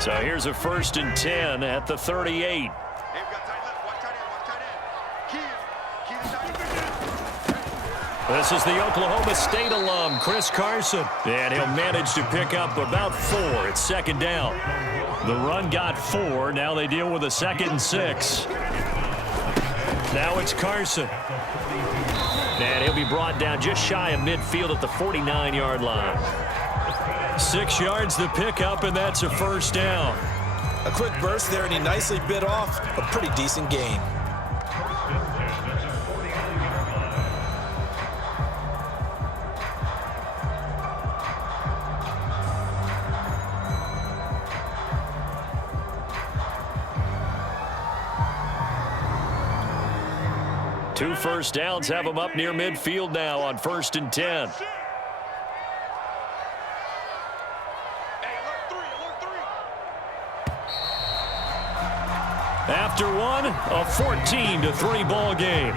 So here's a 1st and 10 at the 38. This is the Oklahoma State alum, Chris Carson. And he'll manage to pick up about 4. It's 2nd down. The run got 4. Now they deal with a 2nd and 6. Now it's Carson. And he'll be brought down just shy of midfield at the 49-yard line. 6 yards the pickup, and that's a 1st down. A quick burst there, and he nicely bit off a pretty decent gain. Two 1st downs have him up near midfield now on 1st and 10. After one, a 14-3 ball game.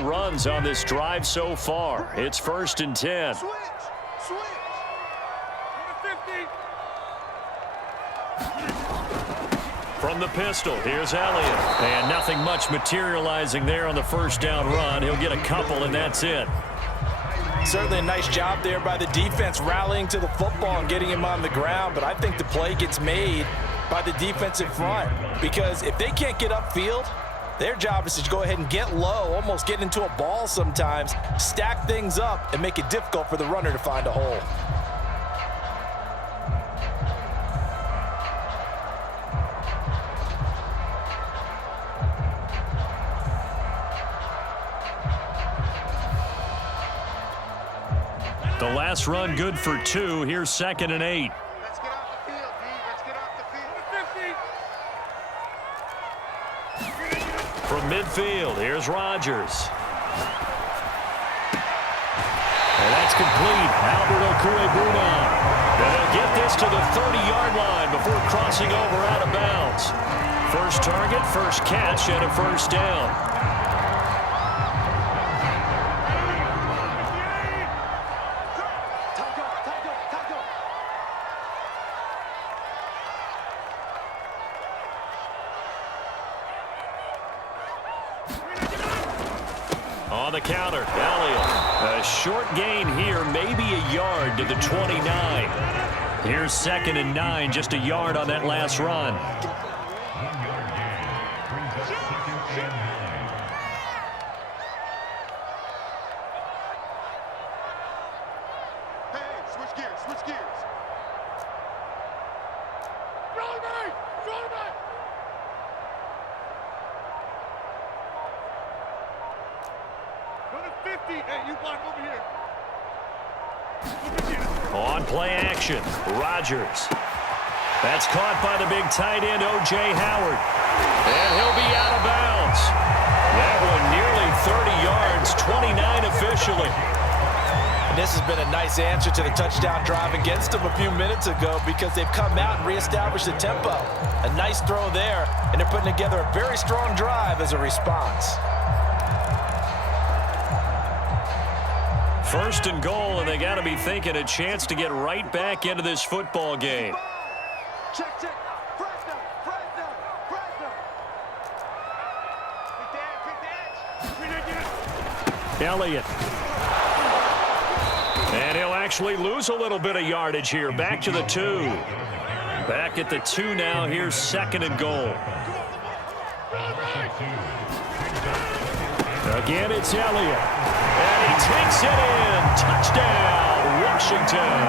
Runs on this drive so far. It's 1st and 10. From the pistol, here's Elliott. And nothing much materializing there on the 1st down run. He'll get a couple, and that's it. Certainly a nice job there by the defense rallying to the football and getting him on the ground, but I think the play gets made by the defensive front, because if they can't get upfield, their job is to go ahead and get low, almost get into a ball sometimes, stack things up, and make it difficult for the runner to find a hole. The last run good for 2. Here's 2nd and 8. Let's get off the field, D. Let's get off the field. 50. From midfield, here's Rodgers. And that's complete. Albert Okwuegbunam. And they'll get this to the 30-yard line before crossing over out of bounds. First target, first catch, and a 1st down. On the counter, Elliott. A short gain here, maybe a yard to the 29. Here's 2nd and 9, just a yard on that last run. Hey, switch gears, switch gears. Hey, you block over here. On play action, Rodgers. That's caught by the big tight end, O.J. Howard. And he'll be out of bounds. That one nearly 30 yards, 29 officially. And this has been a nice answer to the touchdown drive against them a few minutes ago, because they've come out and reestablished the tempo. A nice throw there, and they're putting together a very strong drive as a response. 1st and goal, and they got to be thinking a chance to get right back into this football game. Check, check. Press down, press down, press down. Elliott. And he'll actually lose a little bit of yardage here. Back to the 2. Back at the 2 now. Here's 2nd and goal. Again, it's Elliott. And he takes it in. Touchdown, Washington.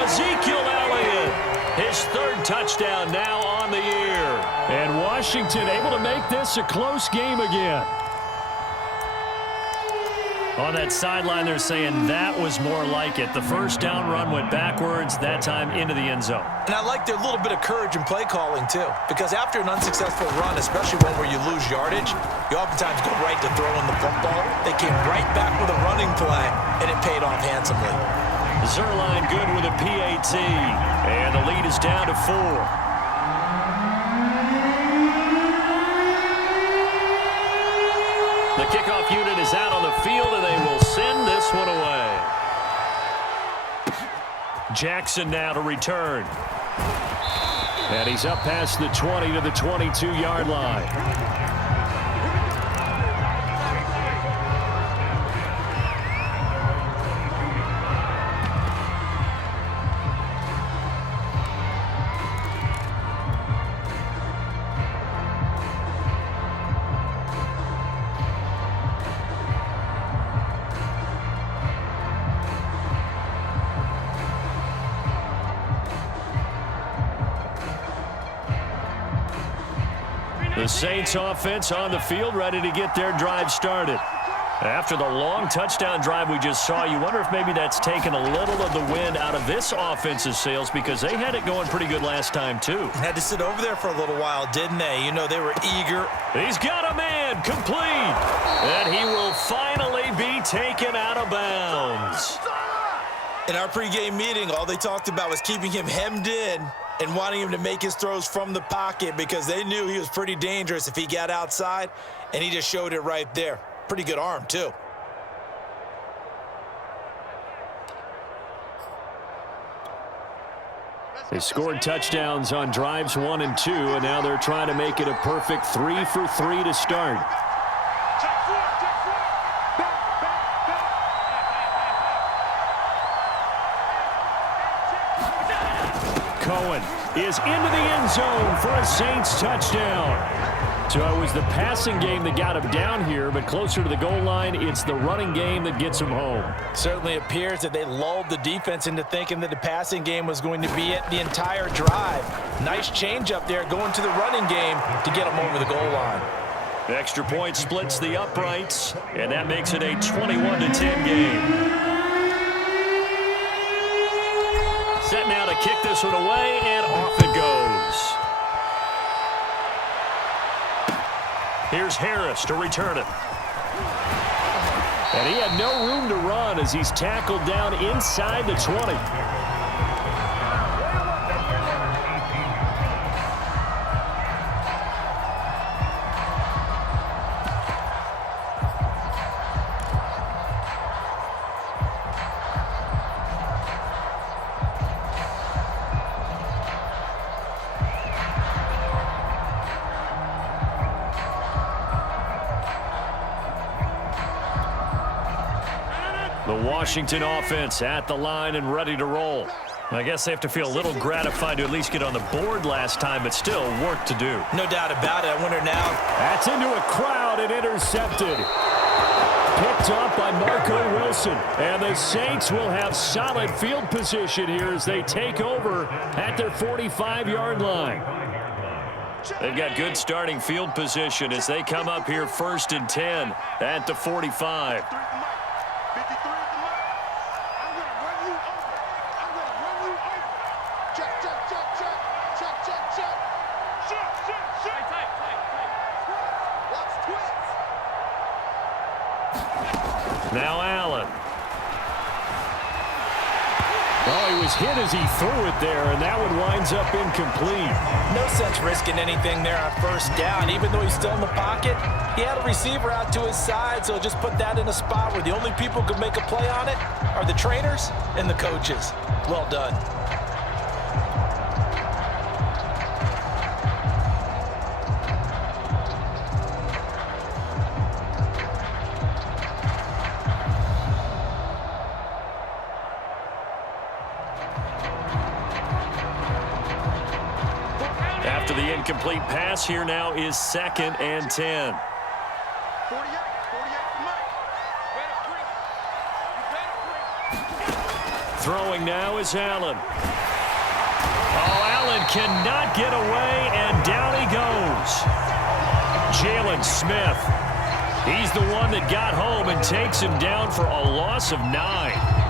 Ezekiel Elliott, his 3rd touchdown now on the year. And Washington able to make this a close game again. On that sideline, they're saying that was more like it. The first down run went backwards, that time into the end zone. And I like their little bit of courage in play calling, too. Because after an unsuccessful run, especially one where you lose yardage, you oftentimes go right to throwing the football. They came right back with a running play, and it paid off handsomely. Zerline good with a PAT, and the lead is down to 4. The kickoff unit is out on the field, and they will send this one away. Jackson now to return. And he's up past the 20 to the 22-yard line. The Saints offense on the field, ready to get their drive started. After the long touchdown drive we just saw, you wonder if maybe that's taken a little of the wind out of this offense's sails, because they had it going pretty good last time, too. Had to sit over there for a little while, didn't they? You know, they were eager. He's got a man, complete. And he will finally be taken out of bounds. In our pregame meeting, all they talked about was keeping him hemmed in and wanting him to make his throws from the pocket, because they knew he was pretty dangerous if he got outside, and he just showed it right there. Pretty good arm, too. They scored touchdowns on drives 1 and 2, and now they're trying to make it a perfect 3 for 3 to start. Cohen is into the end zone for a Saints touchdown. So it was the passing game that got him down here, but closer to the goal line, it's the running game that gets him home. Certainly appears that they lulled the defense into thinking that the passing game was going to be it the entire drive. Nice change up there going to the running game to get him over the goal line. The extra point splits the uprights, and that makes it a 21-10 game. Set now to kick this one away, and off it goes. Here's Harris to return it. And he had no room to run as he's tackled down inside the 20. The Washington offense at the line and ready to roll. I guess they have to feel a little gratified to at least get on the board last time, but still work to do. No doubt about it. I wonder now. That's into a crowd and intercepted. Picked off by Marco Wilson. And the Saints will have solid field position here as they take over at their 45-yard line. They've got good starting field position as they come up here 1st and 10 at the 45. Now Allen. Oh, he was hit as he threw it there, and that one winds up incomplete. No sense risking anything there on 1st down. Even though he's still in the pocket, he had a receiver out to his side, so just put that in a spot where the only people who can make a play on it are the trainers and the coaches. Well done. After the incomplete pass, here now is 2nd and 10. Throwing now is Allen. Oh, Allen cannot get away, and down he goes. Jalen Smith He's the one that got home and takes him down for a loss of 9.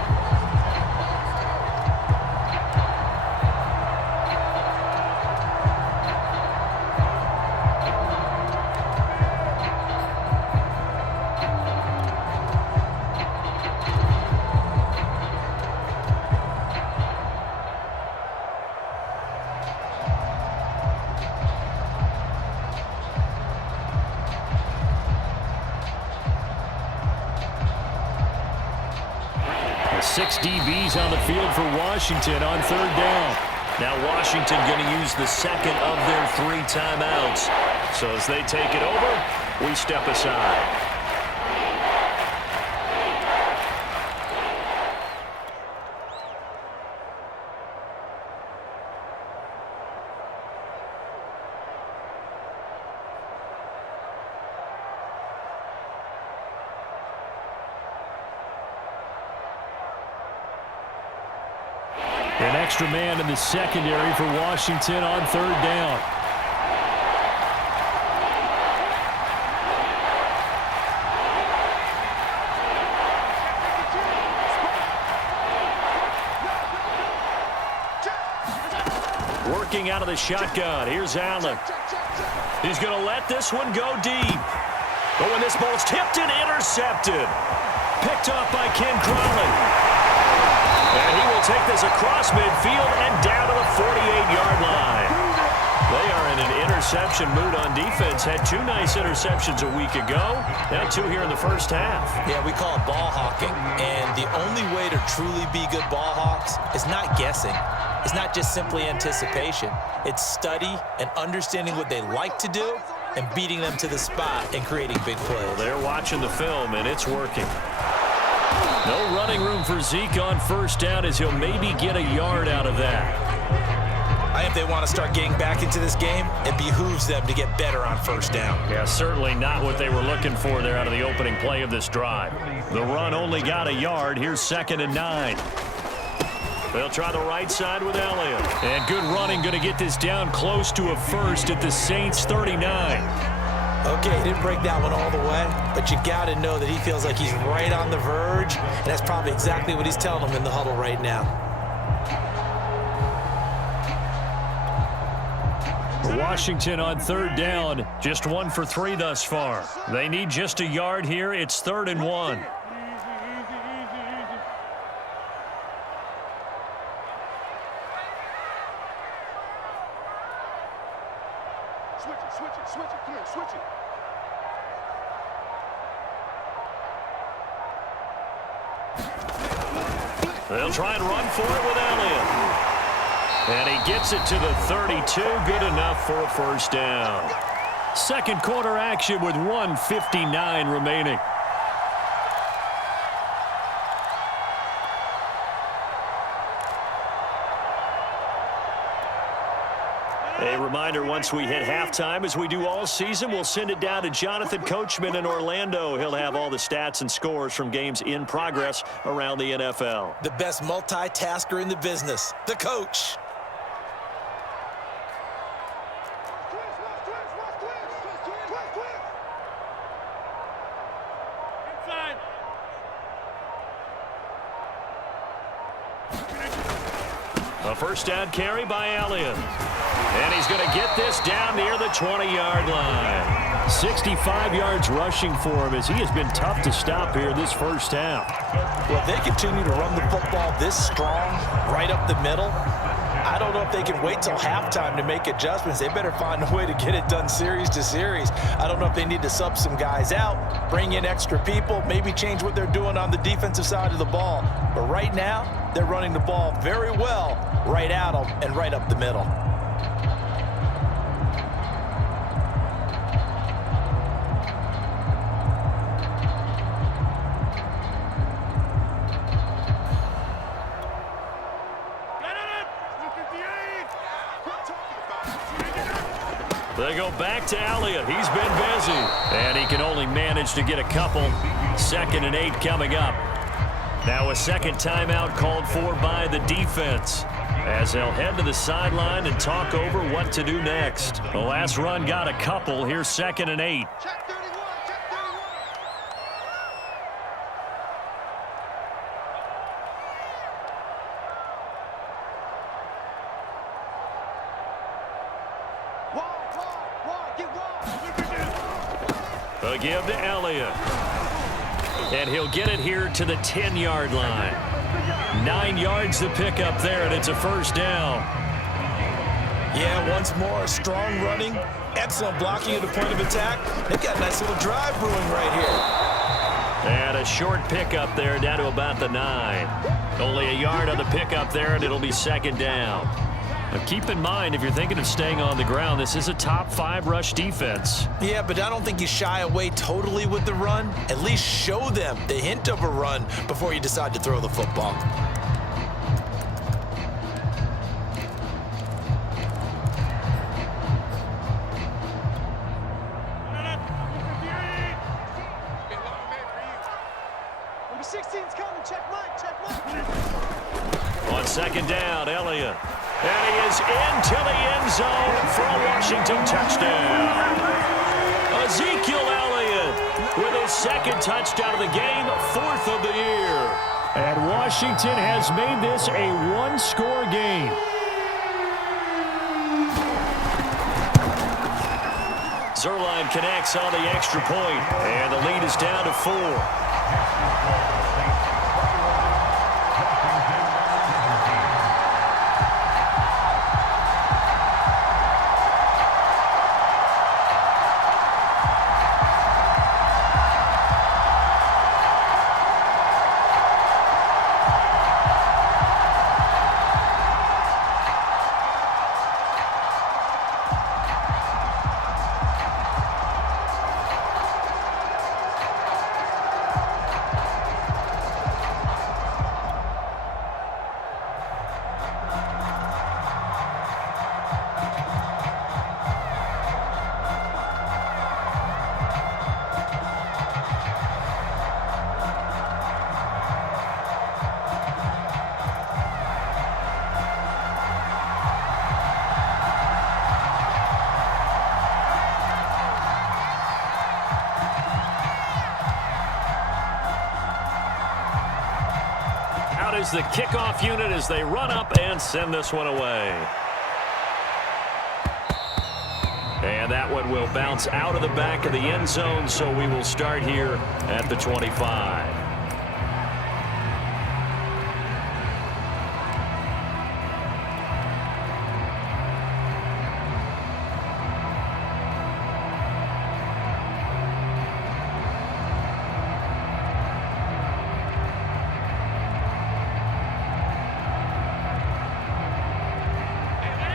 Six DBs on the field for Washington on third down. Now Washington going to use the second of their 3 timeouts. So as they take it over, we step aside. An extra man in the secondary for Washington on third down. Working out of the shotgun. Here's Allen. He's going to let this one go deep. But when this ball's tipped and intercepted. Picked off by Ken Crowley. And he will take this across midfield and down to the 48-yard line. They are in an interception mood on defense. Had 2 nice interceptions a week ago. Now 2 here in the first half. Yeah, we call it ball hawking. And the only way to truly be good ball hawks is not guessing. It's not just simply anticipation. It's study and understanding what they like to do and beating them to the spot and creating big plays. Well, they're watching the film, and it's working. No running room for Zeke on first down as he'll maybe get a yard out of that. I think they want to start getting back into this game. It behooves them to get better on first down. Yeah, certainly not what they were looking for there out of the opening play of this drive. The run only got a yard. Here's 2nd and 9. They'll try the right side with Elliott. And good running, going to get this down close to a first at the Saints 39. Okay, he didn't break that one all the way, but you got to know that he feels like he's right on the verge, and that's probably exactly what he's telling them in the huddle right now. Washington on third down, just 1 for 3 thus far. They need just a yard here. It's 3rd and 1. Switch it, come here, switch it. They'll try and run for it with Elliott. And he gets it to the 32, good enough for a first down. Second quarter action with 1:59 remaining. A reminder, once we hit halftime, as we do all season, we'll send it down to Jonathan Coachman in Orlando. He'll have all the stats and scores from games in progress around the NFL. The best multitasker in the business, the coach. A first down carry by Elliott. And he's going to get this down near the 20-yard line. 65 yards rushing for him as he has been tough to stop here this first half. Well, if they continue to run the football this strong right up the middle, I don't know if they can wait till halftime to make adjustments. They better find a way to get it done series to series. I don't know if they need to sub some guys out, bring in extra people, maybe change what they're doing on the defensive side of the ball. But right now, they're running the ball very well right at them and right up the middle. They go back to Elliott. He's been busy. And he can only manage to get a couple. 2nd and 8 coming up. Now a second timeout called for by the defense, as they'll head to the sideline and talk over what to do next. The last run got a couple. Here's 2nd and 8. Check 31, check 31. A give to Elliott. And he'll get it here to the 10-yard line. 9 yards to pick up there, and it's a first down. Yeah, once more, strong running, excellent blocking at the point of attack. They've got a nice little drive brewing right here. And a short pickup there down to about the 9. Only a yard on the pickup there, and it'll be second down. But keep in mind, if you're thinking of staying on the ground, this is a top 5 rush defense. Yeah, but I don't think you shy away totally with the run. At least show them the hint of a run before you decide to throw the football. Number 16's coming. Check Mike. Check Mike. On second down, Elliott. And he is into the end zone for a Washington touchdown. Ezekiel Elliott with his second touchdown of the game, 4th of the year. And Washington has made this a one-score game. Zerline connects on the extra point, and the lead is down to 4. Is the kickoff unit as they run up and send this one away. And that one will bounce out of the back of the end zone, so we will start here at the 25.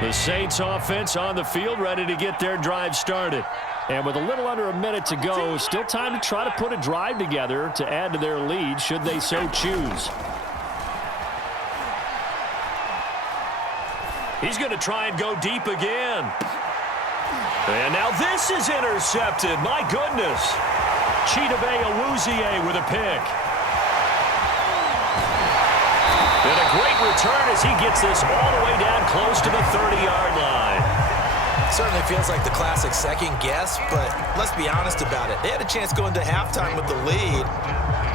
The Saints offense on the field, ready to get their drive started. And with a little under a minute to go, still time to try to put a drive together to add to their lead should they so choose. He's going to try and go deep again. And now this is intercepted. My goodness. Chidobe Awuzie with a pick. And a great return as he gets this all the way down close to the 30-yard line. Certainly feels like the classic second guess, but let's be honest about it. They had a chance going to halftime with the lead.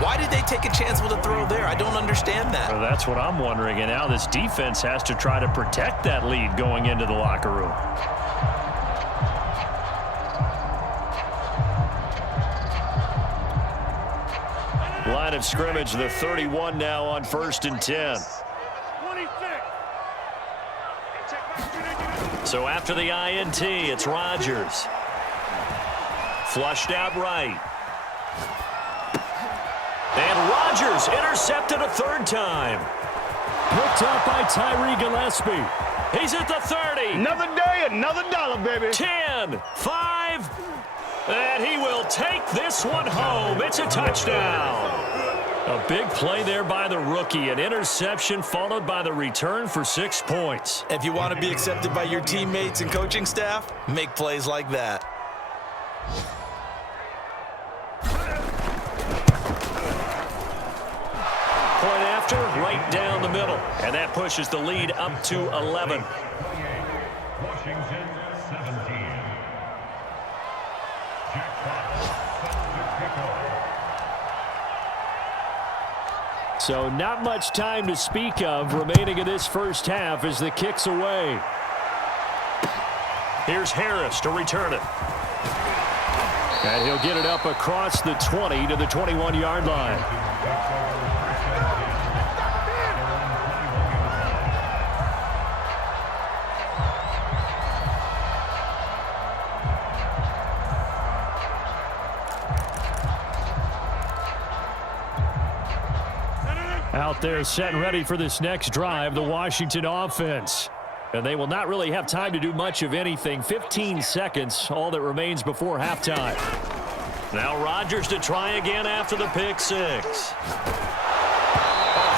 Why did they take a chance with a throw there? I don't understand that. Well, that's what I'm wondering. And now this defense has to try to protect that lead going into the locker room. Line of scrimmage, the 31 now on 1st and 10. So after the INT, it's Rodgers. Flushed out right. And Rodgers intercepted a 3rd time. Picked up by Tyree Gillespie. He's at the 30. Another day, another dollar, baby. 10, 5, and he will take this one home. It's a touchdown. A big play there by the rookie. An interception followed by the return for 6 points. If you want to be accepted by your teammates and coaching staff, make plays like that. Point after, right down the middle. And that pushes the lead up to 11. Washington 17. So not much time to speak of remaining in this first half as the kick's away. Here's Harris to return it. And he'll get it up across the 20 to the 21-yard line. Out there set and ready for this next drive, the Washington offense. And they will not really have time to do much of anything. 15 seconds, all that remains before halftime. Now Rodgers to try again after the pick six. A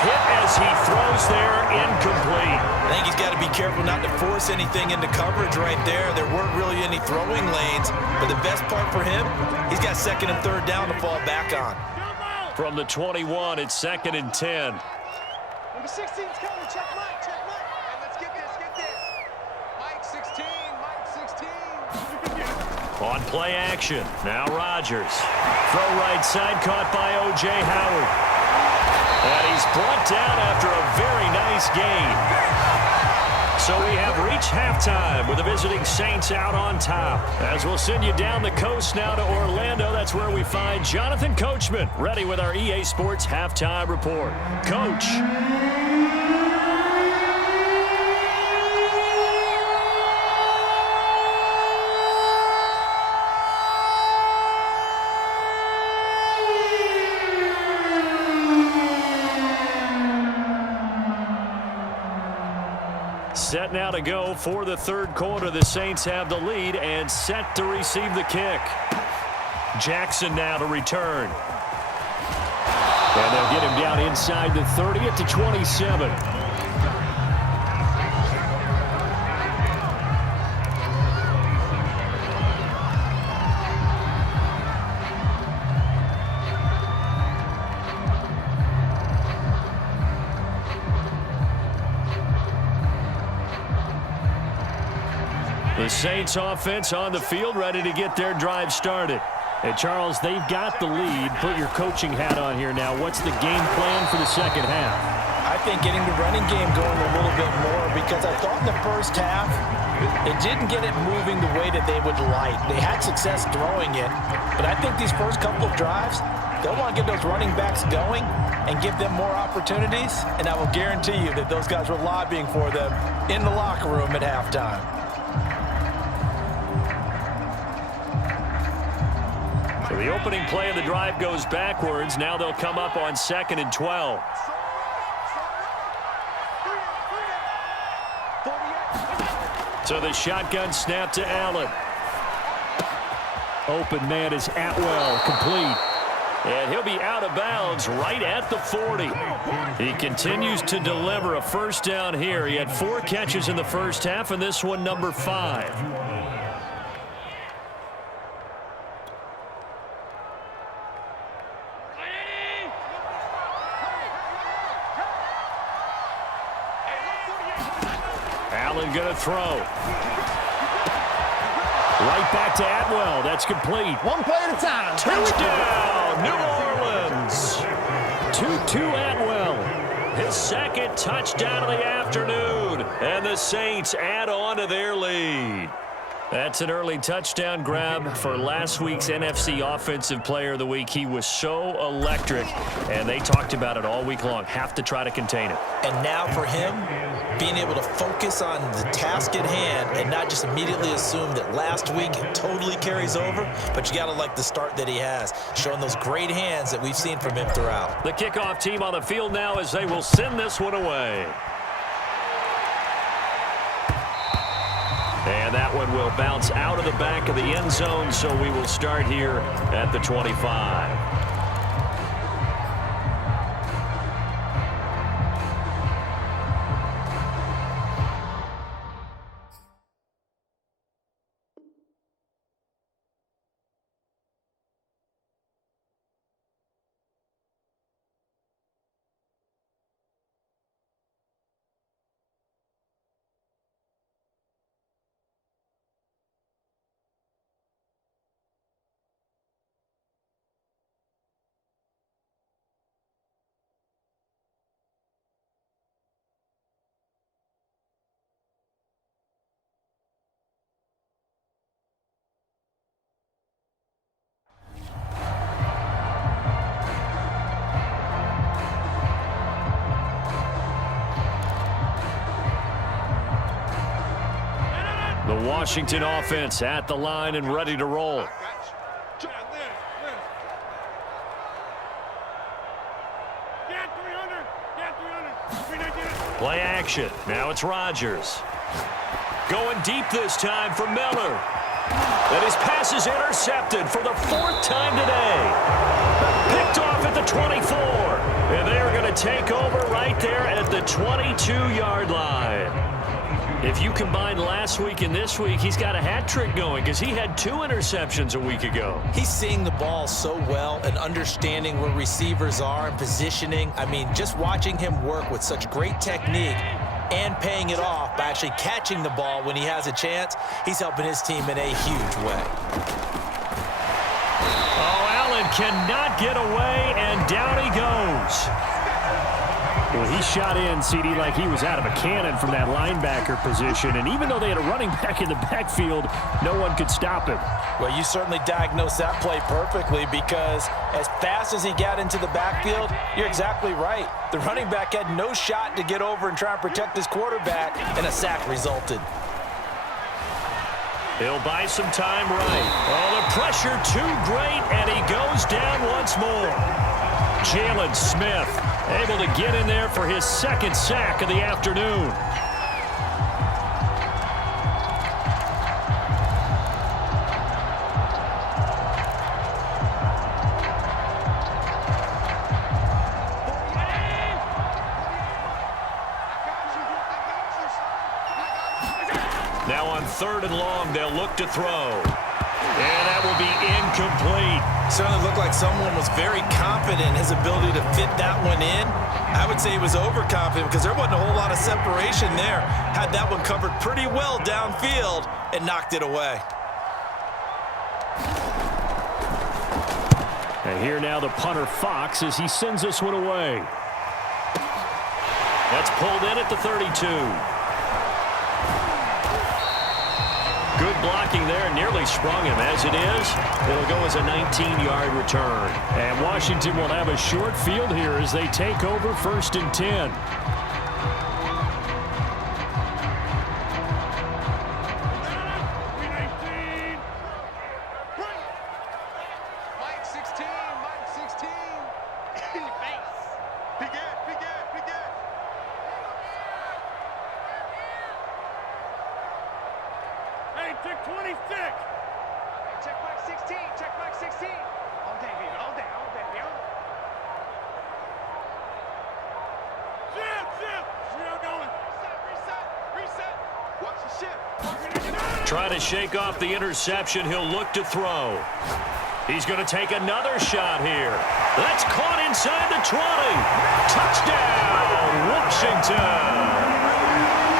hit as he throws there, incomplete. I think he's got to be careful not to force anything into coverage right there. There weren't really any throwing lanes, but the best part for him, he's got second and third down to fall back on. From the 21, it's 2nd and 10. Number 16's coming. Check Mike. Check Mike. Hey, let's get this. Get this. Mike 16. Mike 16. On play action. Now Rodgers. Throw right side caught by O.J. Howard. And he's brought down after a very nice gain. So we have reached halftime with the visiting Saints out on top. As we'll send you down the coast now to Orlando, that's where we find Jonathan Coachman, ready with our EA Sports Halftime Report. Coach. Set now to go for the third quarter. The Saints have the lead and set to receive the kick. Jackson now to return. And they'll get him down inside the 30 at the 27. The Saints offense on the field, ready to get their drive started. And Charles, they've got the lead. Put your coaching hat on here now. What's the game plan for the second half? I think getting the running game going a little bit more, because I thought in the first half they didn't get it moving the way that they would like. They had success throwing it, but I think these first couple of drives, they'll want to get those running backs going and give them more opportunities, and I will guarantee you that those guys were lobbying for them in the locker room at halftime. So the opening play of the drive goes backwards. Now they'll come up on 2nd and 12. So the shotgun snap to Allen. Open man is Atwell, complete. And he'll be out of bounds right at the 40. He continues to deliver a first down here. He had 4 catches in the first half, and this one number 5. Allen going to throw. Right back to Atwell. That's complete. One play at a time. Touchdown, New Orleans. 2-2 Atwell. His second touchdown of the afternoon. And the Saints add on to their lead. That's an early touchdown grab for last week's NFC Offensive Player of the Week. He was so electric, and they talked about it all week long. Have to try to contain it. And now for him, being able to focus on the task at hand and not just immediately assume that last week it totally carries over, but you got to like the start that he has, showing those great hands that we've seen from him throughout. The kickoff team on the field now as they will send this one away. And that one will bounce out of the back of the end zone, so we will start here at the 25. Washington offense at the line and ready to roll. Play action. Now it's Rodgers. Going deep this time for Miller. And his pass is intercepted for the 4th time today. Picked off at the 24. And they are going to take over right there at the 22-yard line. If you combine last week and this week, he's got a hat trick going because he had 2 interceptions a week ago. He's seeing the ball so well and understanding where receivers are and positioning. I mean, just watching him work with such great technique and paying it off by actually catching the ball when he has a chance, he's helping his team in a huge way. Oh, Allen cannot get away, and down he goes. Well, he shot in, CD, like he was out of a cannon from that linebacker position. And even though they had a running back in the backfield, no one could stop him. Well, you certainly diagnosed that play perfectly because as fast as he got into the backfield, you're exactly right. The running back had no shot to get over and try and protect his quarterback, and a sack resulted. He'll buy some time right. Oh, the pressure too great, and he goes down once more. Jalen Smith able to get in there for his 2nd sack of the afternoon. Now on 3rd and long, they'll look to throw. And that will be incomplete. Certainly looked like someone was very confident in his ability to fit that one in. I would say he was overconfident because there wasn't a whole lot of separation there. Had that one covered pretty well downfield and knocked it away. And here now the punter Fox as he sends this one away. That's pulled in at the 32. Good blocking there, nearly sprung him. As it is, it'll go as a 19-yard return. And Washington will have a short field here as they take over 1st and 10. Mike 16, Mike 16. Base. Big Ed, Big Ed, Big Ed. Hey, check 26. Hey, check Mike 16, check Mike 16. All day, baby, all day, all day, baby. Shift. Shift going. Reset. Watch the shift. Trying to shake off the interception. He'll look to throw. He's going to take another shot here. That's caught inside the 20. Touchdown, Washington.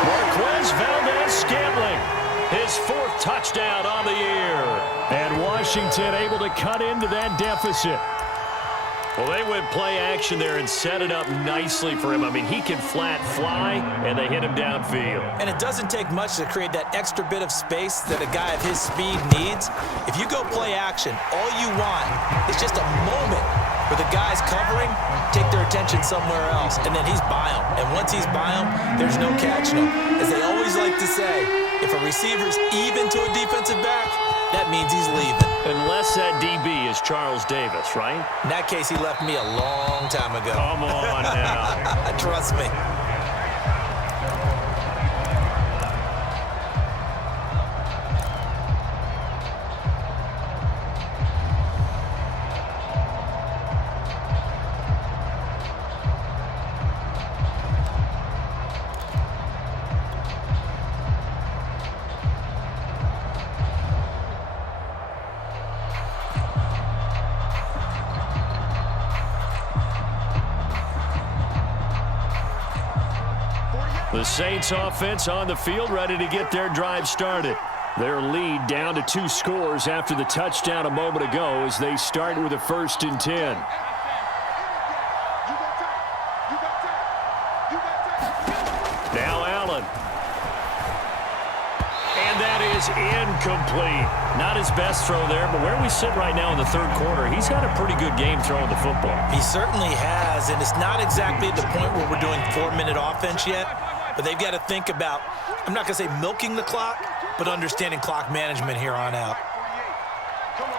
Marquez Valdez-Scantling, his 4th touchdown on the year. And Washington able to cut into that deficit. Well, they went play action there and set it up nicely for him. I mean, he can flat fly, and they hit him downfield. And it doesn't take much to create that extra bit of space that a guy of his speed needs. If you go play action, all you want is just a moment where the guys covering take their attention somewhere else, and then he's by him. And once he's by him, there's no catching him. As they always like to say, if a receiver's even to a defensive back, that means he's leaving. Unless that DB is Charles Davis, right? In that case, he left me a long time ago. Come on now. Trust me. The Saints offense on the field, ready to get their drive started. Their lead down to 2 scores after the touchdown a moment ago as they start with a 1st and 10. Now Allen. And that is incomplete. Not his best throw there, but where we sit right now in the 3rd quarter, he's had a pretty good game throwing the football. He certainly has, and it's not exactly at the point where we're doing 4-minute offense yet. but they've got to think about, I'm not going to say milking the clock, but understanding clock management here on out. Come on.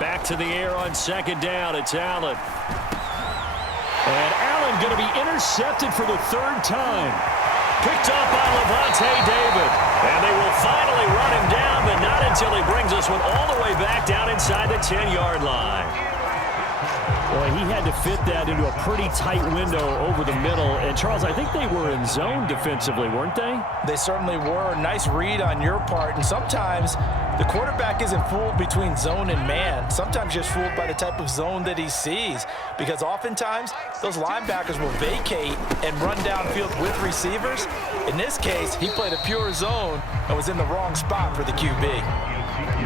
Back to the air on second down. It's Allen. And Allen going to be intercepted for the third time. Picked up by Levante David. And they will finally run him down, but not until he brings this one all the way back down inside the 10-yard line. Boy, he had to fit that into a pretty tight window over the middle. And, Charles, I think they were in zone defensively, weren't they? They certainly were. Nice read on your part. And sometimes the quarterback isn't fooled between zone and man. Sometimes just fooled by the type of zone that he sees. Because oftentimes, those linebackers will vacate and run downfield with receivers. In this case, he played a pure zone and was in the wrong spot for the QB.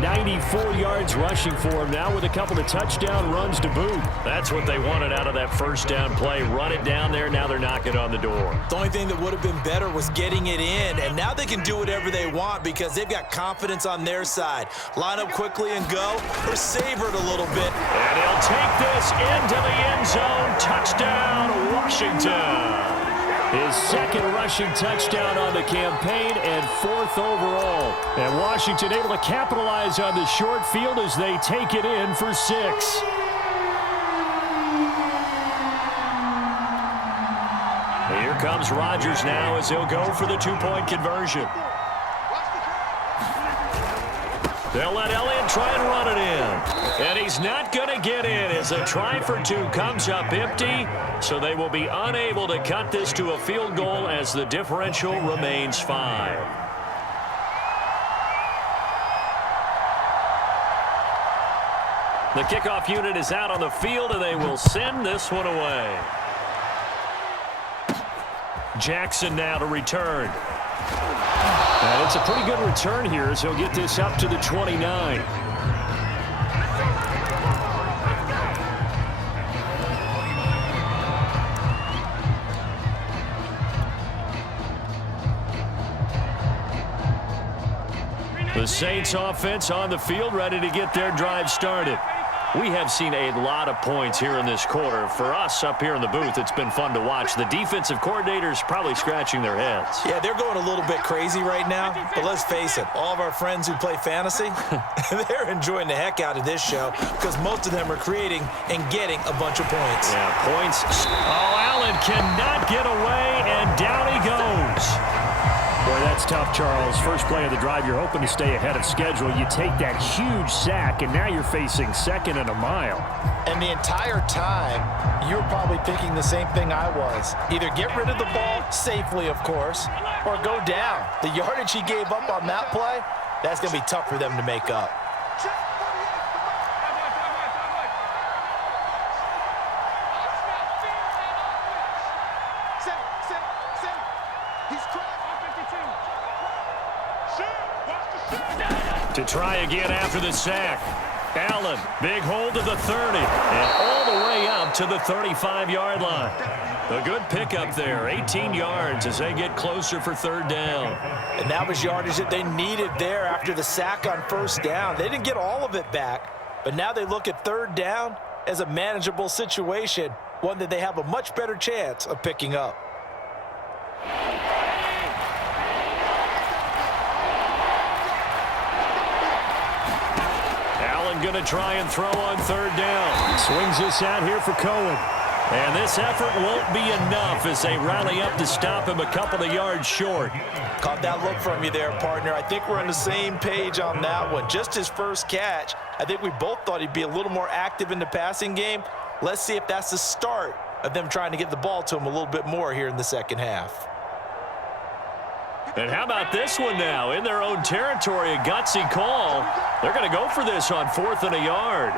94 yards rushing for him now with a couple of touchdown runs to boot. That's what they wanted out of that first down play. Run it down there. Now they're knocking on the door. The only thing that would have been better was getting it in, and now they can do whatever they want because they've got confidence on their side. Line up quickly and go, or savor it a little bit. And he'll take this into the end zone. Touchdown, Washington. His second rushing touchdown on the campaign and fourth overall. And Washington able to capitalize on the short field as they take it in for 6. Here comes Rodgers now as he'll go for the two-point conversion. They'll let Elliott try and run it in. And he's not going to get in as a try for 2 comes up empty. So they will be unable to cut this to a field goal as the differential remains 5. The kickoff unit is out on the field, and they will send this one away. Jackson now to return. And it's a pretty good return here as he'll get this up to the 29. The Saints offense on the field ready to get their drive started. We have seen a lot of points here in this quarter. For us up here in the booth, it's been fun to watch. The defensive coordinators probably scratching their heads. Yeah, they're going a little bit crazy right now. But let's face it, all of our friends who play fantasy, they're enjoying the heck out of this show because most of them are creating and getting a bunch of points. Yeah, points. Oh, Allen cannot get away, and down he goes. Boy, that's tough, Charles. First play of the drive, you're hoping to stay ahead of schedule. You take that huge sack, and now you're facing 2nd and a mile. And the entire time, you were probably thinking the same thing I was. Either get rid of the ball, safely, of course, or go down. The yardage he gave up on that play, that's going to be tough for them to make up. To try again after the sack. Allen, big hold to the 30, and all the way up to the 35-yard line. A good pickup there, 18 yards as they get closer for 3rd down. And that was yardage that they needed there after the sack on 1st down. They didn't get all of it back, but now they look at 3rd down as a manageable situation, one that they have a much better chance of picking up. Going to try and throw on 3rd down. Swings this out here for Cohen. And this effort won't be enough as they rally up to stop him a couple of yards short. Caught that look from you there, partner. I think we're on the same page on that one. Just his first catch. I think we both thought he'd be a little more active in the passing game. Let's see if that's the start of them trying to get the ball to him a little bit more here in the second half. And how about this one now? In their own territory, a gutsy call. They're going to go for this on 4th and a yard.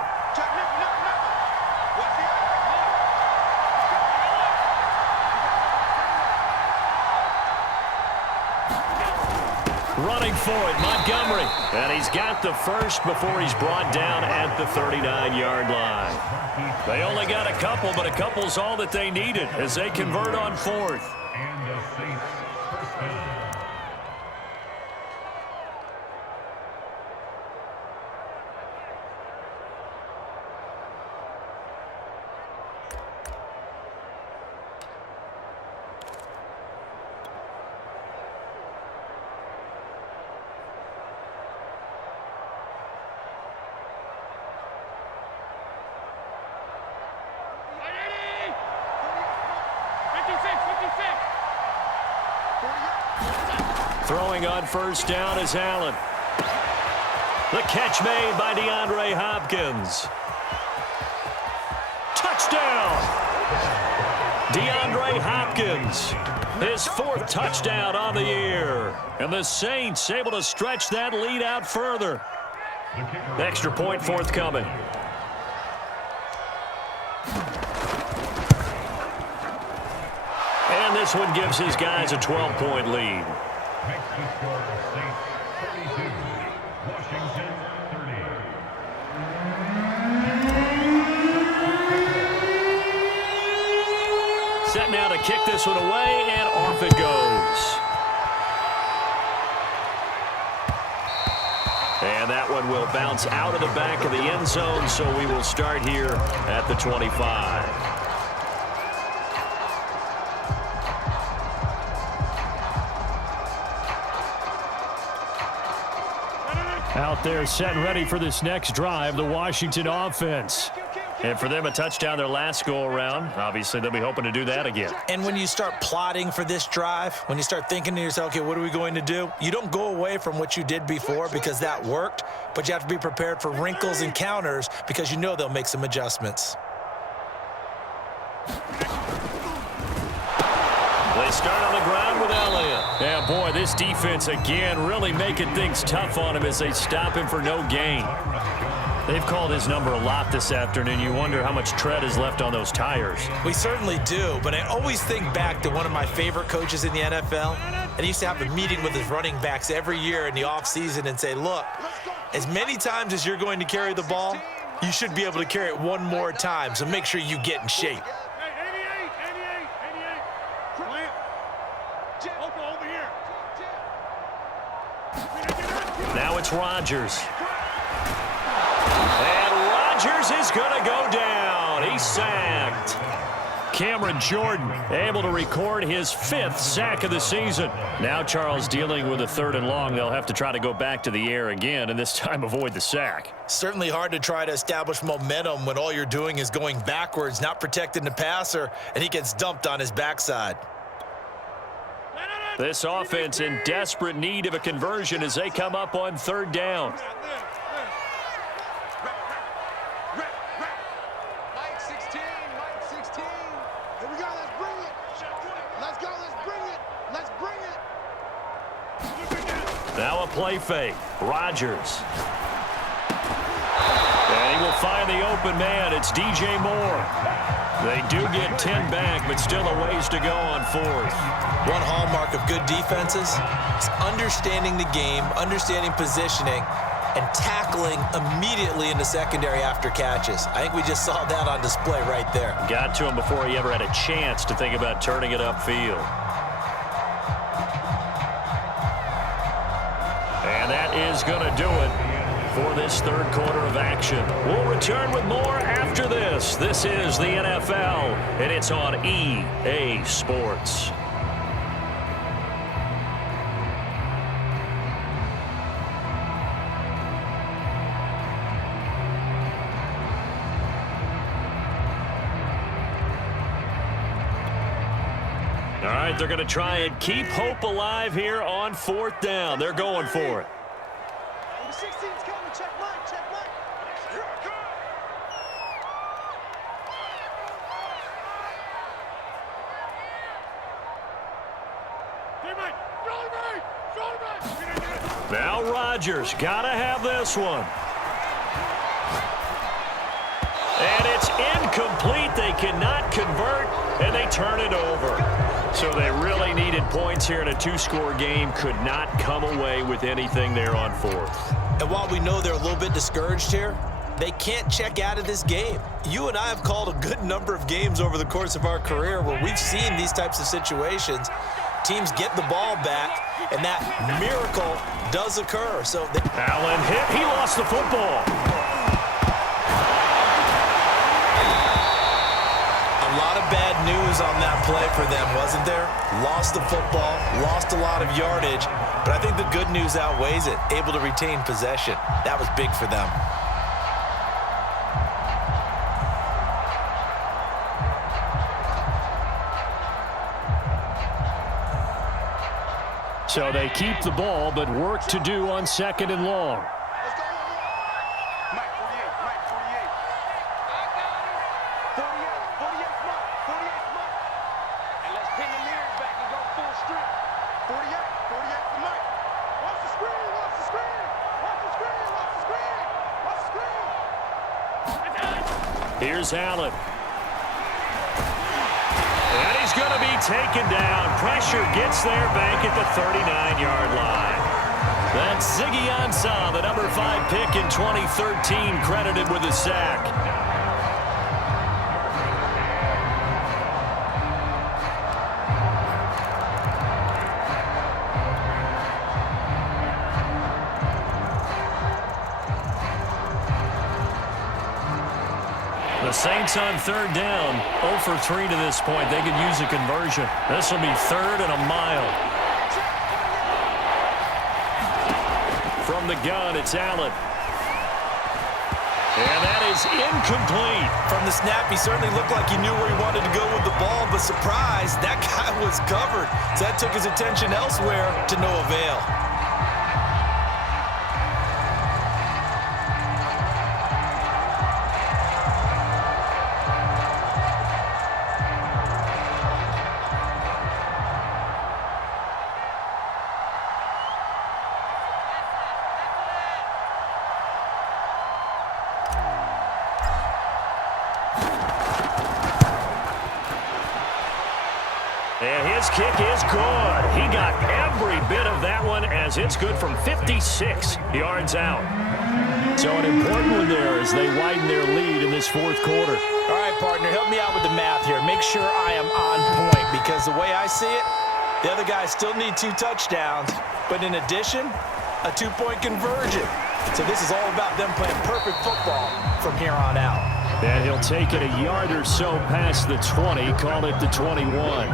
Running for it, Montgomery. And he's got the first before he's brought down at the 39-yard line. They only got a couple, but a couple's all that they needed as they convert on 4th. throwing on first down is Allen. The catch made by DeAndre Hopkins. Touchdown! DeAndre Hopkins, his 4th touchdown on the year. And the Saints able to stretch that lead out further. Extra point forthcoming. And this one gives his guys a 12-point lead. Makes the score Saints 32, Washington 30. Set now to kick this one away, and off it goes. And that one will bounce out of the back of the end zone, so we will start here at the 25. Out there set and ready for this next drive, the Washington offense. And for them, a touchdown their last go-around. Obviously, they'll be hoping to do that again. And when you start plotting for this drive, when you start thinking to yourself, okay, what are we going to do? You don't go away from what you did before because that worked, but you have to be prepared for wrinkles and counters because you know they'll make some adjustments. They start on the ground with Elliott. Yeah, boy, this defense again really making things tough on him as they stop him for no gain. They've called his number a lot this afternoon. You wonder how much tread is left on those tires. We certainly do, but I always think back to one of my favorite coaches in the NFL, and he used to have a meeting with his running backs every year in the offseason and say, look, as many times as you're going to carry the ball, you should be able to carry it one more time, so make sure you get in shape. Now it's Rodgers. And Rodgers is going to go down. He's sacked. Cameron Jordan able to record his 5th sack of the season. Now Charles dealing with a 3rd and long. They'll have to try to go back to the air again and this time avoid the sack. Certainly hard to try to establish momentum when all you're doing is going backwards, not protecting the passer, and he gets dumped on his backside. This offense in desperate need of a conversion as they come up on 3rd down. Mike 16, Mike 16. Here we go, let's bring it. Let's go, let's bring it. Let's bring it. Now a play fake. Rodgers. And he will find the open man. It's DJ Moore. They do get 10 back, but still a ways to go on 4th. One hallmark of good defenses is understanding the game, understanding positioning, and tackling immediately in the secondary after catches. I think we just saw that on display right there. Got to him before he ever had a chance to think about turning it upfield. And that is going to do it for this 3rd quarter of action. We'll return with more after this. This is the NFL, and it's on EA Sports. All right, they're going to try and keep hope alive here on 4th down. They're going for it. Number 16's coming. Check Mike. Check Mike. Here I come. Now Rodgers got to have this one. And it's incomplete. They cannot convert, and they turn it over. So they really needed points here in a 2-score game. Could not come away with anything there on 4th. And while we know they're a little bit discouraged here, they can't check out of this game. You and I have called a good number of games over the course of our career where we've seen these types of situations. Teams get the ball back, and that miracle does occur. So Allen hit. He lost the football. A lot of bad news on that play for them, wasn't there? Lost the football, lost a lot of yardage, but I think the good news outweighs it. Able to retain possession. That was big for them. So they keep the ball, but work to do on 2nd and long. Let's go. Mike, 48. Mike, 48. I got him. 48. 48's Mike. 48's Mike. And let's pin the mirrors back and go full strength. 48. 48 to Mike. Watch the screen. Watch the screen. Watch the screen. Watch the screen. Watch the screen. Here's Allen. And he's going to be taken down. Pressure gets there back at the 39-yard line. That's Ziggy Ansah, the number 5 pick in 2013, credited with a sack. The Saints on 3rd down, 0 for 3 to this point. They could use a conversion. This will be 3rd and a mile. From the gun, it's Allen. And that is incomplete. From the snap, he certainly looked like he knew where he wanted to go with the ball, but surprise, that guy was covered. So that took his attention elsewhere to no avail. And his kick is good. He got every bit of that one as it's good from 56 yards out. So an important one there as they widen their lead in this 4th quarter. All right, partner, help me out with the math here. Make sure I am on point because the way I see it, the other guys still need 2 touchdowns. But in addition, a 2-point conversion. So this is all about them playing perfect football from here on out. And he'll take it a yard or so past the 20, call it the 21.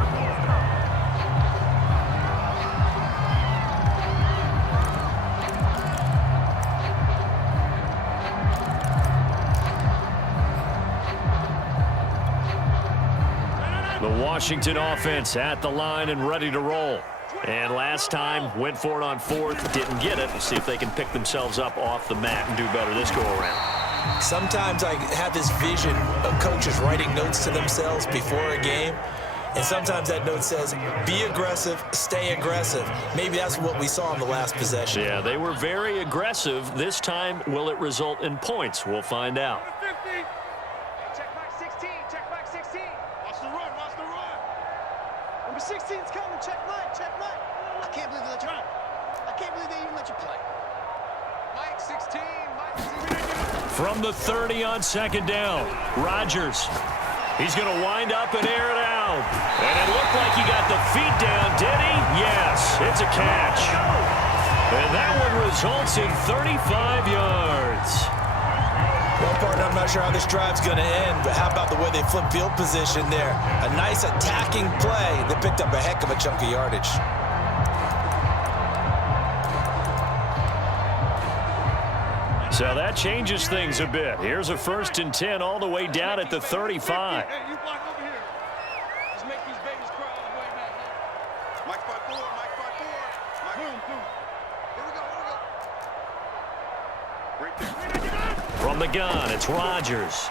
The Washington offense at the line and ready to roll. And last time, went for it on 4th, didn't get it. We'll see if they can pick themselves up off the mat and do better this go-around. Sometimes I have this vision of coaches writing notes to themselves before a game, and sometimes that note says, be aggressive, stay aggressive. Maybe that's what we saw in the last possession. Yeah, they were very aggressive. This time, will it result in points? We'll find out. Check Mike 16. Check Mike 16. Watch the run. Watch the run. Number 16's coming. Check Mike. Check Mike. I can't believe they let you. I can't believe they even let you play. Mike 16. Mike 16. From the 30 on 2nd down, Rodgers. He's going to wind up and air it out. And it looked like he got the feet down, did he? Yes, it's a catch. And that one results in 35 yards. Well, partner, I'm not sure how this drive's going to end, but how about the way they flip field position there? A nice attacking play that picked up a heck of a chunk of yardage. So that changes things a bit. Here's a 1st and 10 all the way down at the 35. Hey, you block over here. Let's make these babies cry all the way back. Mike 5-4. Mike 5-4. Mike. Boom, boom. Here we go. Here we go. Right there. From the gun, it's Rodgers.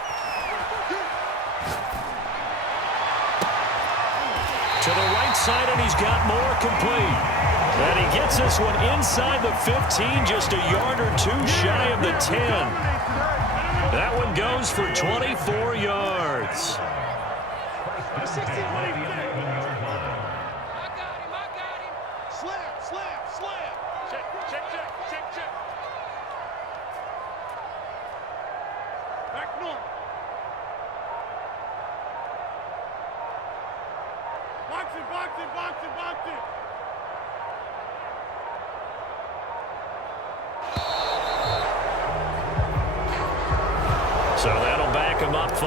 To the right side, and he's got more complete. And he gets this one inside the 15, just a yard or 2 shy of the 10. That one goes for 24 yards. Number 16. I got him. Slam. Check. Back north. Box it. So that'll back him up 5.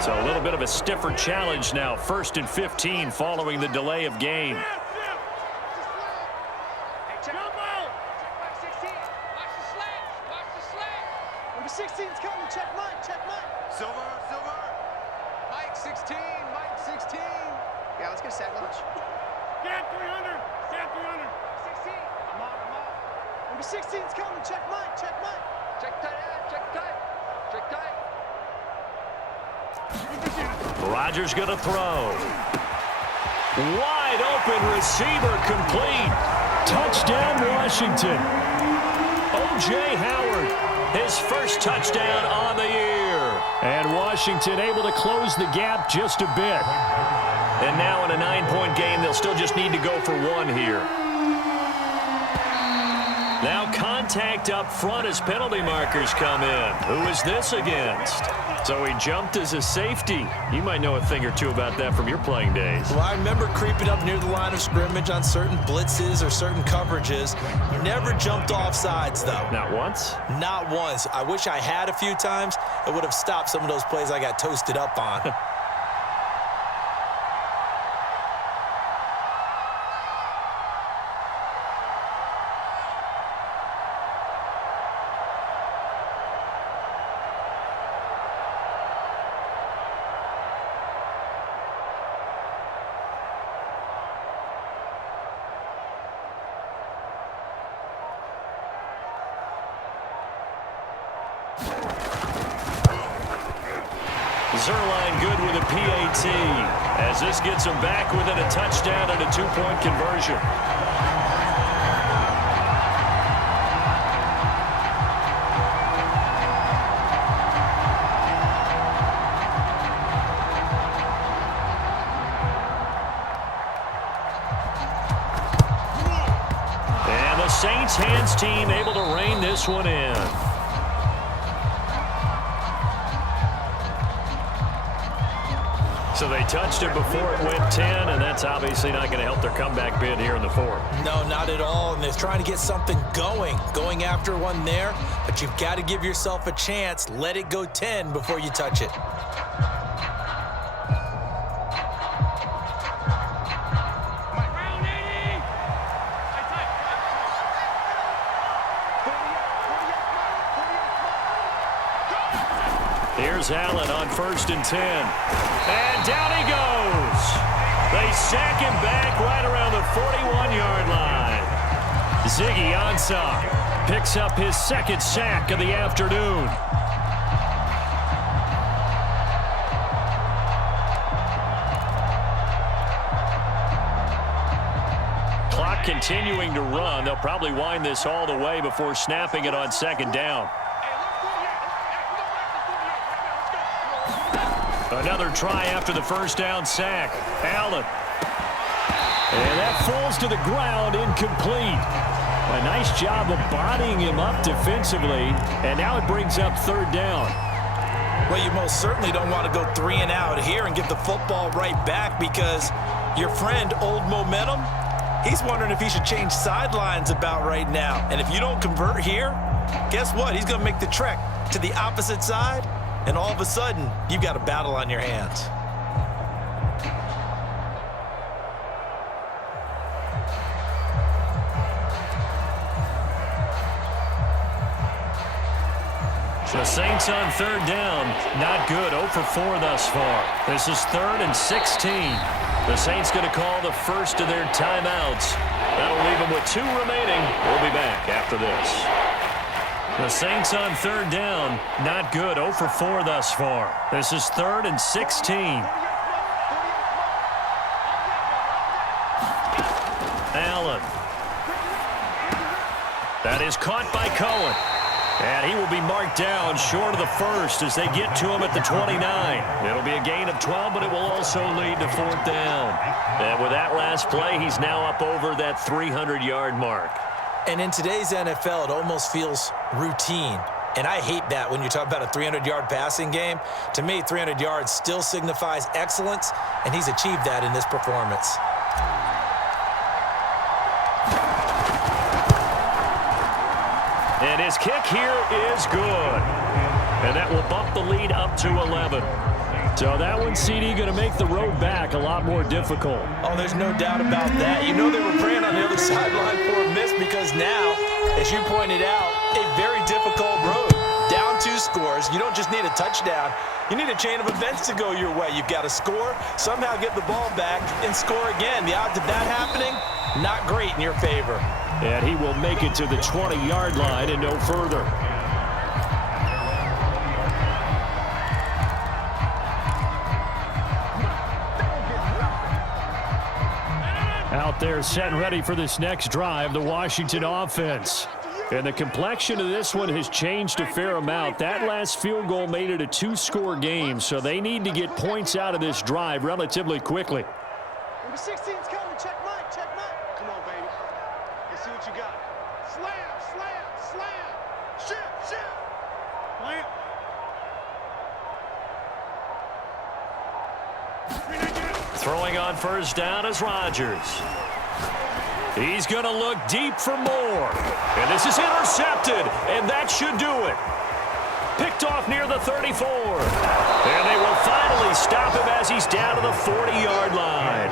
So a little bit of a stiffer challenge now. 1st and 15 following the delay of game. Hey, check Jump out. Mike 16. Watch the slap. Number 16's coming. Check Mike. Silver. Mike 16. get a sack lunch. Get 300. Get 300. 16. I'm on. Number 16's coming. Check mine. Check tight. Check tight. Check tight. Rodgers going to throw. Wide open receiver complete. Touchdown, Washington. O.J. Howard, his first touchdown on the year. And Washington able to close the gap just a bit. And now in a 9-point game, they'll still just need to go for one here. Now contact up front as penalty markers come in. Who is this against? So he jumped as a safety. You might know a thing or two about that from your playing days. Well, I remember creeping up near the line of scrimmage on certain blitzes or certain coverages. Never jumped off sides, though. Not once? Not once. I wish I had a few times. It would have stopped some of those plays I got toasted up on. Zerline good with a PAT as this gets him back within a touchdown and a 2-point conversion. And the Saints hands team able to rein this one in. So they touched it before it went 10, and that's obviously not going to help their comeback bid here in the fourth. No, not at all. And they're trying to get something going after one there. But you've got to give yourself a chance. Let it go 10 before you touch it. Round 80. Tight. Here's Allen on 1st and 10. And down he goes. They sack him back right around the 41-yard line. Ziggy Ansah picks up his second sack of the afternoon. Clock continuing to run. They'll probably wind this all the way before snapping it on 2nd down. Another try after the first down sack. Allen. And that falls to the ground, incomplete. A nice job of bodying him up defensively. And now it brings up 3rd down. Well, you most certainly don't want to go 3 and out here and get the football right back because your friend, Old Momentum, he's wondering if he should change sidelines about right now. And if you don't convert here, guess what? He's going to make the trek to the opposite side. And all of a sudden, you've got a battle on your hands. The Saints on 3rd down. Not good. 0 for 4 thus far. This is 3rd and 16. The Saints going to call the first of their timeouts. That'll leave them with 2 remaining. We'll be back after this. The Saints on 3rd down, not good, 0 for 4 thus far. This is 3rd and 16. Allen. That is caught by Cohen. And he will be marked down short of the first as they get to him at the 29. It'll be a gain of 12, but it will also lead to 4th down. And with that last play, he's now up over that 300-yard mark. And in today's NFL, it almost feels routine. And I hate that when you talk about a 300-yard passing game. To me, 300 yards still signifies excellence, and he's achieved that in this performance. And his kick here is good. And that will bump the lead up to 11. So that one, CD, going to make the road back a lot more difficult. Oh, there's no doubt about that. You know they were praying on the other sideline for a miss because now, as you pointed out, a very difficult road. Down 2 two scores. You don't just need a touchdown. You need a chain of events to go your way. You've got to score, somehow get the ball back, and score again. The odds of that happening, not great in your favor. And he will make it to the 20-yard line and no further. Out there set and ready for this next drive, the Washington offense. And the complexion of this one has changed a fair amount. That last field goal made it a two-score game, so they need to get points out of this drive relatively quickly. Number 16's coming. Check Mike. Check Mike. Come on, baby. Let's see what you got. Slam, slam, slam. Shift, shift. Plant. Throwing on first down is Rodgers. He's going to look deep for more. And this is intercepted, and that should do it. Picked off near the 34. And they will finally stop him as he's down to the 40-yard line.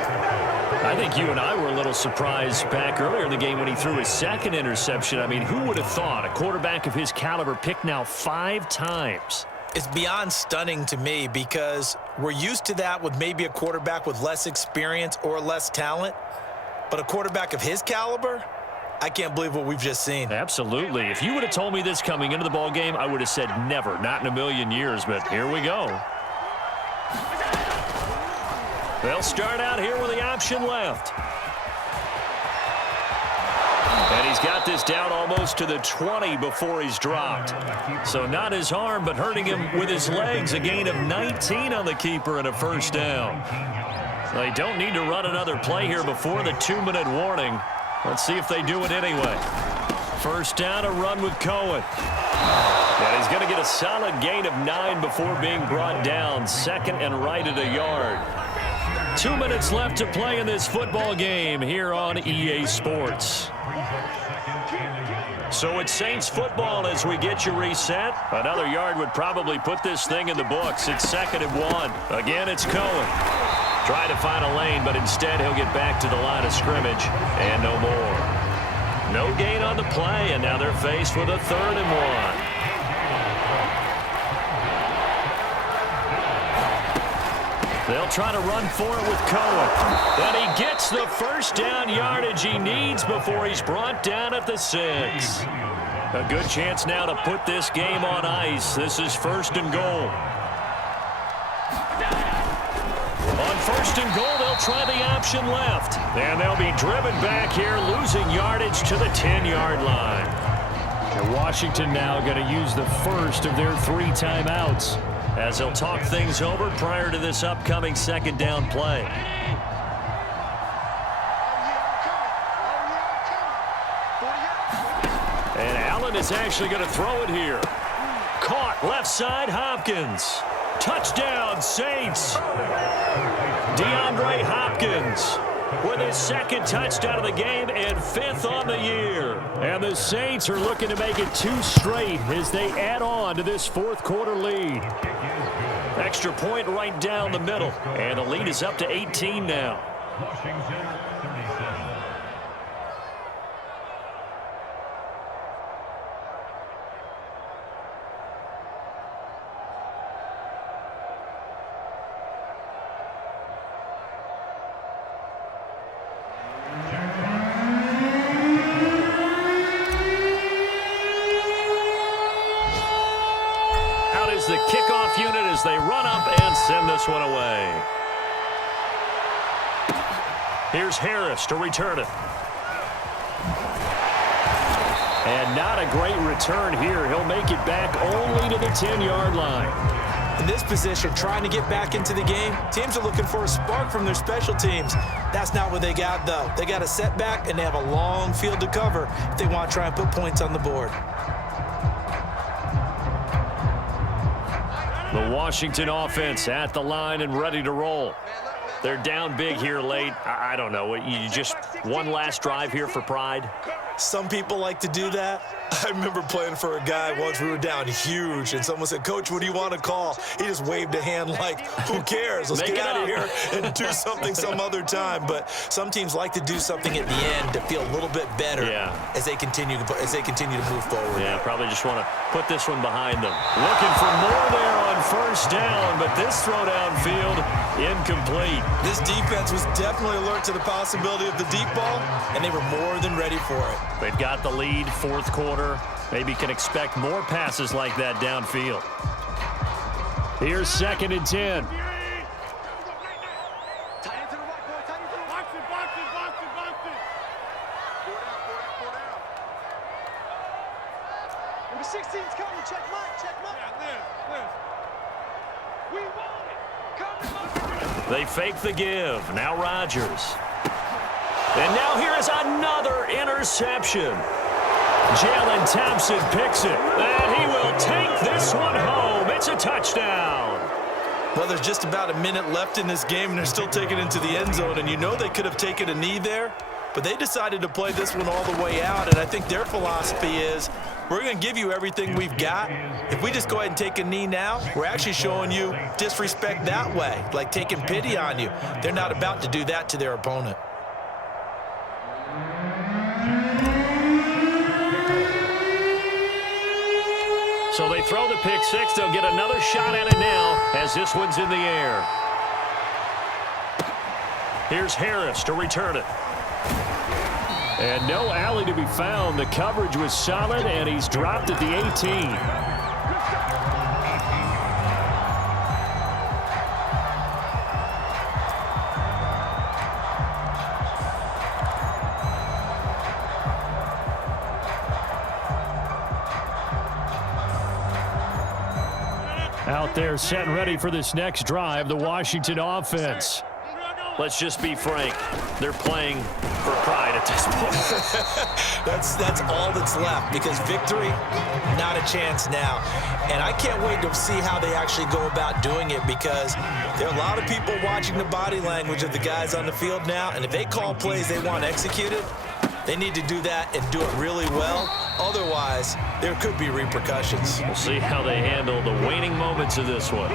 I think you and I were a little surprised back earlier in the game when he threw his second interception. I mean, who would have thought a quarterback of his caliber picked now 5 times? It's beyond stunning to me because we're used to that with maybe a quarterback with less experience or less talent. But a quarterback of his caliber, I can't believe what we've just seen. Absolutely. If you would have told me this coming into the ball game, I would have said never, not in a million years. But here we go. They'll start out here with the option left. And he's got this down almost to the 20 before he's dropped. So not his arm, but hurting him with his legs. A gain of 19 on the keeper and a first down. They don't need to run another play here before the 2-minute warning. Let's see if they do it anyway. First down, a run with Cohen. And he's going to get a solid gain of 9 before being brought down. Second and right at a yard. 2 minutes left to play in this football game here on EA Sports. So it's Saints football as we get you reset. Another yard would probably put this thing in the books. It's 2nd and 1. Again, it's Cohen. Try to find a lane, but instead he'll get back to the line of scrimmage and no more. No gain on the play, and now they're faced with a 3rd and 1. They'll try to run for it with Cohen. And he gets the first down yardage he needs before he's brought down at the 6. A good chance now to put this game on ice. This is 1st and goal. On 1st and goal, they'll try the option left. And they'll be driven back here, losing yardage to the 10-yard line. And Washington now going to use the first of their 3 timeouts as they'll talk things over prior to this upcoming 2nd down play. And Allen is actually going to throw it here. Caught left side, Hopkins. Touchdown, Saints. DeAndre Hopkins with his 2nd touchdown of the game and 5th on the year. And the Saints are looking to make it 2 straight as they add on to this 4th quarter lead. Extra point right down the middle. And the lead is up to 18 now. Washington 37. The kickoff unit as they run up and send this one away. Here's Harris to return it. And not a great return here. He'll make it back only to the 10-yard line. In this position, trying to get back into the game, teams are looking for a spark from their special teams. That's not what they got, though. They got a setback, and they have a long field to cover if they want to try and put points on the board. The Washington offense at the line and ready to roll. They're down big here late. I don't know. You just one last drive here for pride? Some people like to do that. I remember playing for a guy once. We were down huge, and someone said, "Coach, what do you want to call?" He just waved a hand like, who cares? Let's get out of here and do something some other time. But some teams like to do something at the end to feel a little bit better as they continue to move forward. Yeah, probably just want to put this one behind them. Looking for more there on first down, but this throw downfield incomplete. This defense was definitely alert to the possibility of the deep ball, and they were more than ready for it. They've got the lead, fourth quarter. Maybe can expect more passes like that downfield. Here's 2nd and 10. Tight end to the right, boy. Tight end to the right. Box it. 4 down. Number 16's coming. Check Mike. Yeah, Liz. We want it. Come on. They fake the give. Now Rodgers. And now here is another interception. Jalen Thompson picks it, and he will take this one home. It's a touchdown. Well, there's just about a minute left in this game, and they're still taking it into the end zone. And you know they could have taken a knee there, but they decided to play this one all the way out. And I think their philosophy is, we're going to give you everything we've got. If we just go ahead and take a knee now, we're actually showing you disrespect that way, like taking pity on you. They're not about to do that to their opponent. So they throw the pick six. They'll get another shot at it now as this one's in the air. Here's Harris to return it. And no alley to be found. The coverage was solid, and he's dropped at the 18. Out there set and ready for this next drive, the Washington offense. Let's just be frank. They're playing for pride at this point. That's all that's left, because victory, not a chance now. And I can't wait to see how they actually go about doing it, because there are a lot of people watching the body language of the guys on the field now, and if they call plays they want executed, they need to do that and do it really well. Otherwise, there could be repercussions. We'll see how they handle the waning moments of this one.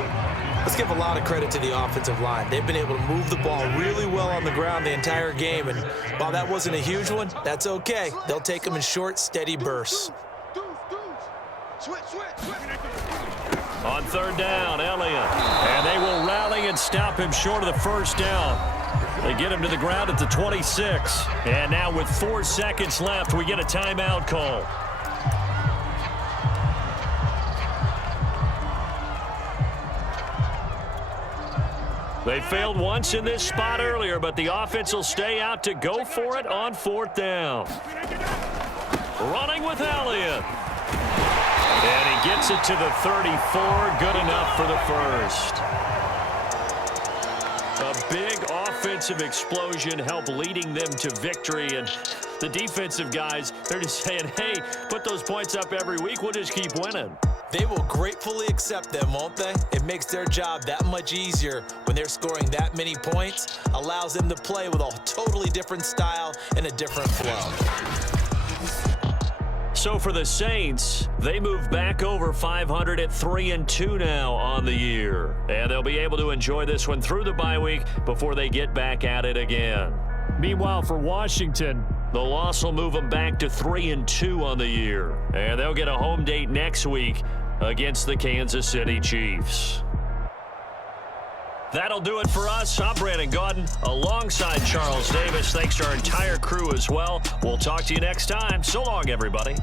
Let's give a lot of credit to the offensive line. They've been able to move the ball really well on the ground the entire game, and while that wasn't a huge one, that's okay. They'll take them in short, steady bursts. Switch. On third down, Elliott. And they will rally and stop him short of the first down. They get him to the ground at the 26. And now with 4 seconds left, we get a timeout call. They failed once in this spot earlier, but the offense will stay out to go for it on 4th down. Running with Elliott. And he gets it to the 34. Good enough for the first. A big offensive explosion helped leading them to victory. And the defensive guys, they're just saying, hey, put those points up every week. We'll just keep winning. They will gratefully accept them, won't they? It makes their job that much easier when they're scoring that many points. Allows them to play with a totally different style and a different flow. So for the Saints, they move back over 500 at 3-2 now on the year. And they'll be able to enjoy this one through the bye week before they get back at it again. Meanwhile, for Washington, the loss will move them back to 3-2 on the year. And they'll get a home date next week against the Kansas City Chiefs. That'll do it for us. I'm Brandon Gaudin alongside Charles Davis. Thanks to our entire crew as well. We'll talk to you next time. So long, everybody.